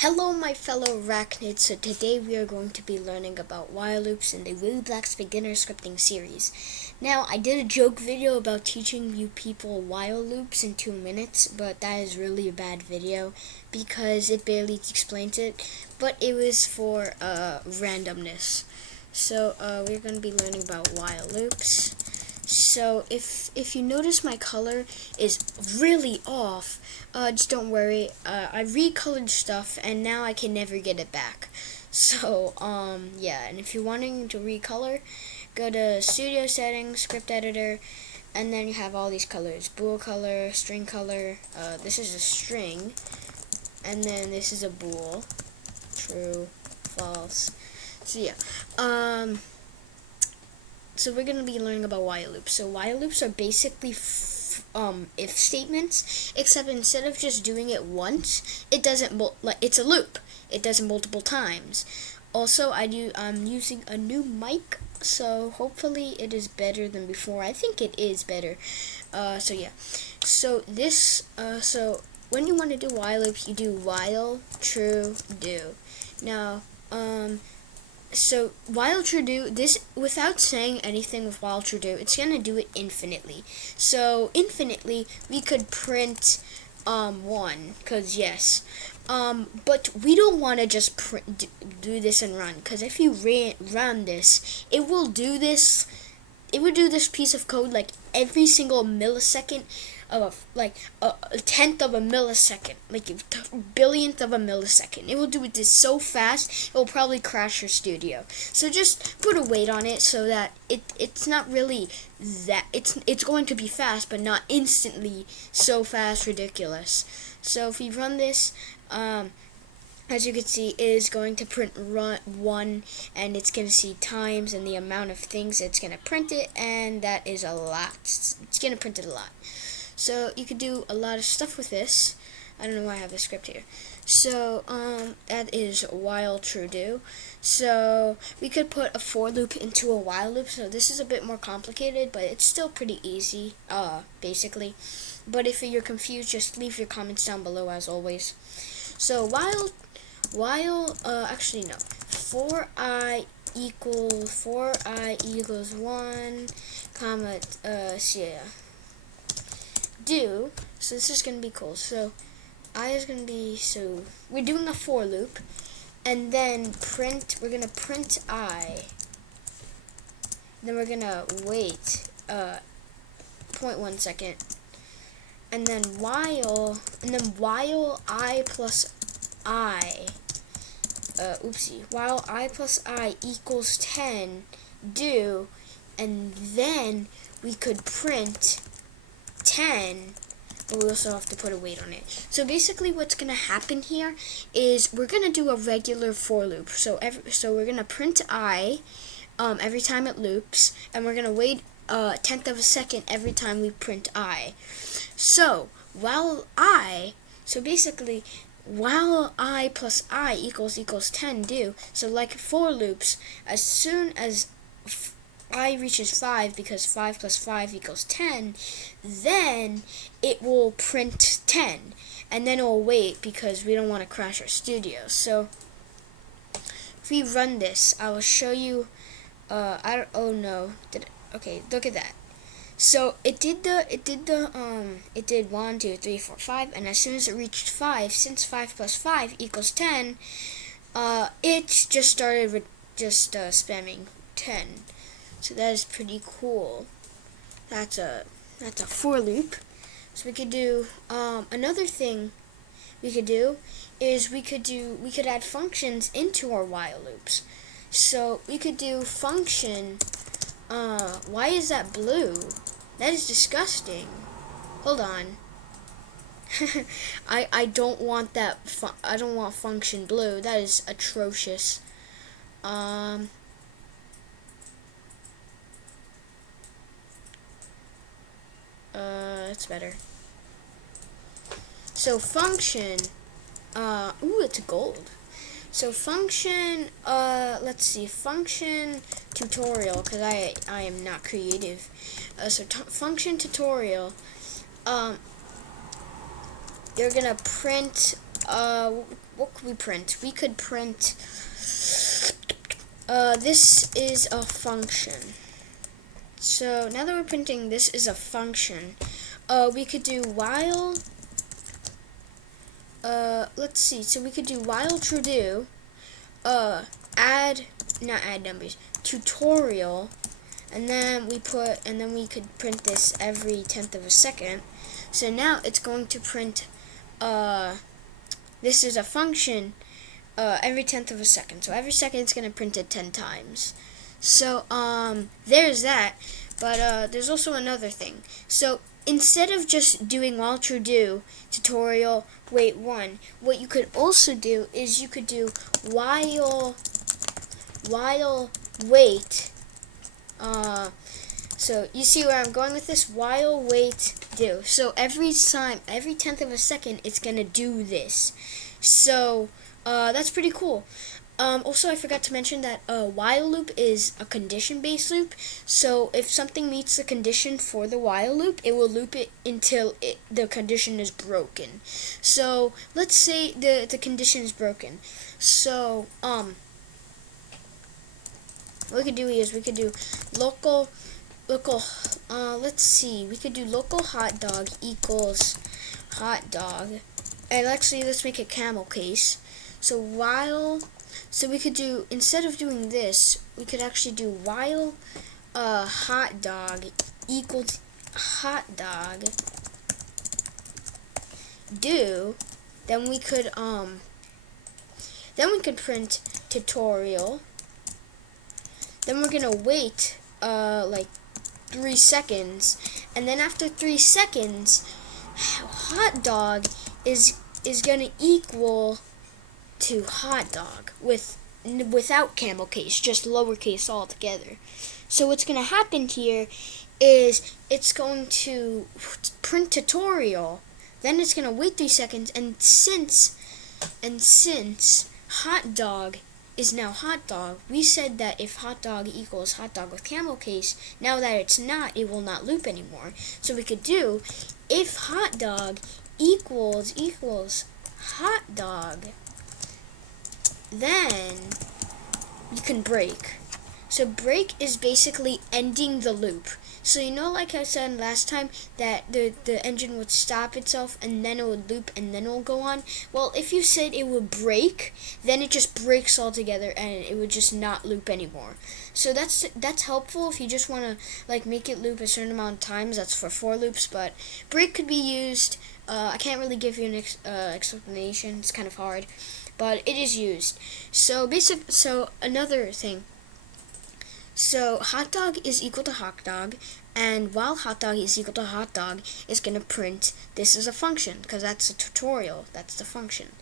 Hello my fellow arachnids, so today we are going to be learning about while loops in the Roblox beginner scripting series. Now, I did a joke video about teaching you people while loops in 2 minutes, but that is really a bad video because it barely explains it, but it was for randomness. So we're going to be learning about while loops. So if you notice my color is really off, just don't worry. I recolored stuff and now I can never get it back. So yeah, and if you're wanting to recolor, go to Studio Settings, Script Editor, and then you have all these colors: bool color, string color. This is a string, and then this is a bool. True, false. So yeah. So we're going to be learning about while loops. So while loops are basically if statements, except instead of just doing it once, it doesn't it's a loop. It does it multiple times. Also, I'm using a new mic, so hopefully it is better than before. I think it is better. So yeah. So this so when you want to do while loops, you do while true do. Now so while true do, this without saying anything with while true do, it's gonna do it infinitely. So infinitely we could print 1, cause yes. But we don't want to just do this and run, cause if you run this, it will do this. It would do this piece of code like every single millisecond of a tenth of a millisecond, like a billionth of a millisecond. It will do this so fast, it will probably crash your studio. So just put a weight on it so that it's not really that it's going to be fast, but not instantly so fast, ridiculous. So if we run this, as you can see, it is going to print 1, and it's going to see times and the amount of things it's going to print it, and that is a lot. It's going to print it a lot. So you could do a lot of stuff with this. I don't know why I have the script here. So that is while true do. So we could put a for loop into a while loop. So this is a bit more complicated, but it's still pretty easy, basically. But if you're confused, just leave your comments down below as always. So while actually no, for I equals 1, comma yeah. Do, so this is going to be cool. So I is going to be, so we're doing a for loop, and then we're going to print I, then we're going to wait 0.1 second, and then while I plus I, while I plus I equals 10, do, and then we could print 10, but we also have to put a weight on it. So basically what's going to happen here is we're going to do a regular for loop. So we're going to print I every time it loops, and we're going to wait a tenth of a second every time we print I. So while I plus I equals 10 do, so like for loops, as soon as I reaches 5, because 5 plus 5 equals 10, then it will print 10, and then it will wait because we don't want to crash our studio. So if we run this, I will show you. Okay, look at that. So it did 1, 2, 3, 4, 5, and as soon as it reached 5, since 5 plus 5 equals 10, it just started spamming 10. So that is pretty cool. That's a for loop. So we could do another thing we could do is we could add functions into our while loops. So we could do function. Why is that blue? That is disgusting. Hold on. I don't want that. I don't want function blue. That is atrocious. It's better. So function, ooh, it's gold. So function, let's see, function tutorial, because I am not creative. So function tutorial, you're gonna print what could we print? We could print, this is a function. So now that we're printing this is a function, we could do while, let's see, so we could do while true do, not add numbers, tutorial, and then we could print this every 10th of a second. So now it's going to print, this is a function, every 10th of a second. So every second it's going to print it 10 times. So, there's that. But, there's also another thing. So, instead of just doing while true do, tutorial, wait 1, what you could also do is you could do while wait. So you see where I'm going with this? While wait do. So every 10th of a second, it's gonna do this. So that's pretty cool. Also, I forgot to mention that a while loop is a condition-based loop. So if something meets the condition for the while loop, it will loop it until the condition is broken. So let's say the condition is broken. So what we could do is we could do local, let's see, we could do local hot dog equals hot dog, and actually let's make a camel case. So so we could do, instead of doing this, we could actually do while hot dog equals hot dog do, then we could print tutorial. Then we're gonna wait like 3 seconds, and then after 3 seconds, hot dog is gonna equal to hot dog without camel case, just lowercase altogether. So what's gonna happen here is it's going to print tutorial, then it's gonna wait 3 seconds, and since hot dog is now hot dog, we said that if hot dog equals hot dog with camel case, now that it's not, it will not loop anymore. So we could do if hot dog equals hot dog, then you can break. So break is basically ending the loop. So you know, like I said last time, that the engine would stop itself and then it would loop and then it will go on. Well, if you said it would break, then it just breaks altogether and it would just not loop anymore. So that's helpful if you just want to like make it loop a certain amount of times. That's for for loops, but break could be used. I can't really give you an explanation. It's kind of hard, but it is used. So another thing. So hot dog is equal to hot dog, and while hot dog is equal to hot dog, it's going to print this is a function, because that's a tutorial, that's the function.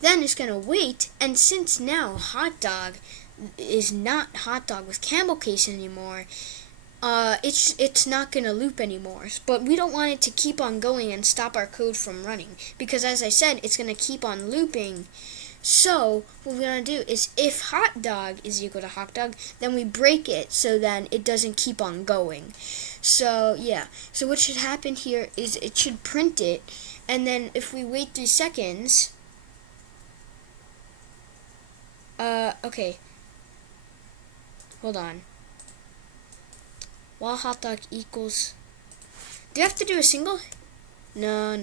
Then it's going to wait, and since now hot dog is not hot dog with camel case anymore, it's not going to loop anymore. But we don't want it to keep on going and stop our code from running, because as I said, it's going to keep on looping. So what we're going to do is if hot dog is equal to hot dog, then we break it so then it doesn't keep on going. So yeah, so what should happen here is it should print it, and then if we wait 3 seconds, okay, hold on, while hot dog equals, do you have to do a single? No.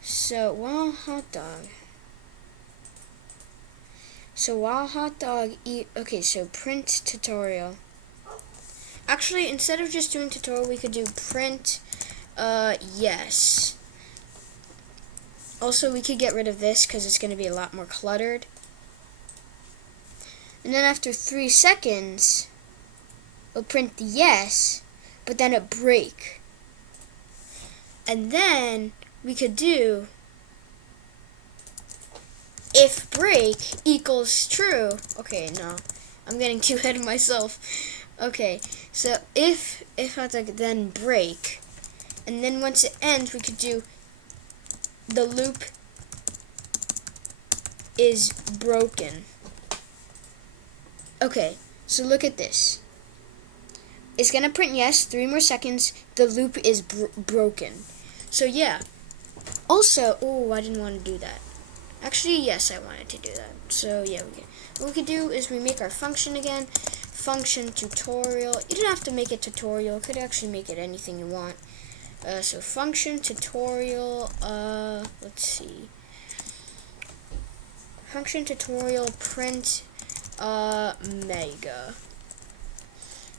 So while hot dog, okay, so print tutorial. Actually, instead of just doing tutorial, we could do print, yes. Also, we could get rid of this because it's going to be a lot more cluttered. And then after 3 seconds, we'll print the yes, but then it break. And then we could do if break equals true. Okay, no, I'm getting too ahead of myself. Okay, so if hot dog then break, and then once it ends, we could do the loop is broken. Okay, so look at this. It's gonna print yes, 3 more seconds, the loop is broken. So yeah, Also, oh, I didn't want to do that. Actually, yes, I wanted to do that. So yeah, what we could do is we make our function again. Function tutorial. You don't have to make it tutorial. You could actually make it anything you want. So function tutorial. Let's see. Function tutorial print mega.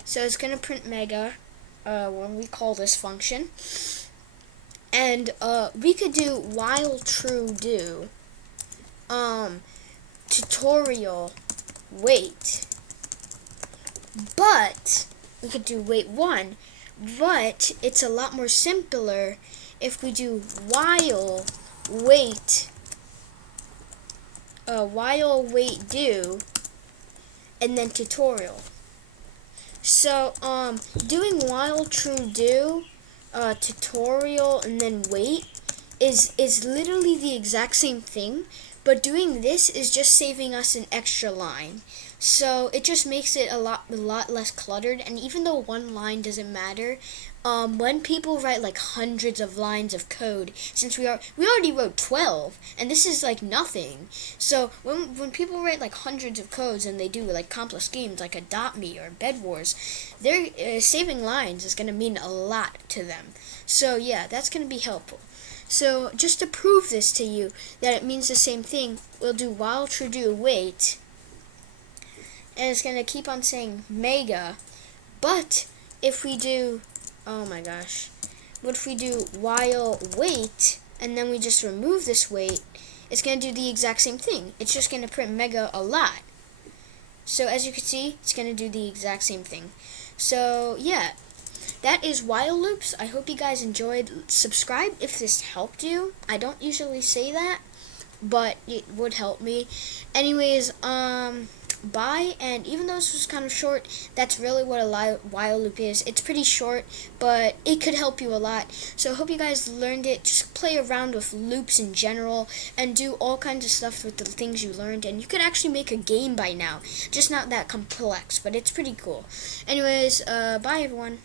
So it's gonna print mega when we call this function. And we could do while true do tutorial wait, but we could do wait 1, but it's a lot more simpler if we do while wait do and then tutorial. So doing while true do tutorial and then wait is literally the exact same thing, but doing this is just saving us an extra line. So it just makes it a lot less cluttered. And even though one line doesn't matter, when people write like hundreds of lines of code, since we already wrote 12, and this is like nothing. So when people write like hundreds of codes and they do like complex games like Adopt Me or Bed Wars, they're saving lines is gonna mean a lot to them. So yeah, that's gonna be helpful. So just to prove this to you that it means the same thing, we'll do while true do wait, and it's gonna keep on saying mega. But if we do, oh my gosh, what if we do while wait and then we just remove this wait, it's gonna do the exact same thing. It's just gonna print mega a lot. So as you can see, it's gonna do the exact same thing. So yeah, that is while loops. I hope you guys enjoyed. Subscribe if this helped you. I don't usually say that, but it would help me. Anyways, bye. And even though this was kind of short, that's really what a while loop is. It's pretty short, but it could help you a lot. So I hope you guys learned it. Just play around with loops in general and do all kinds of stuff with the things you learned. And you could actually make a game by now. Just not that complex, but it's pretty cool. Anyways, bye everyone.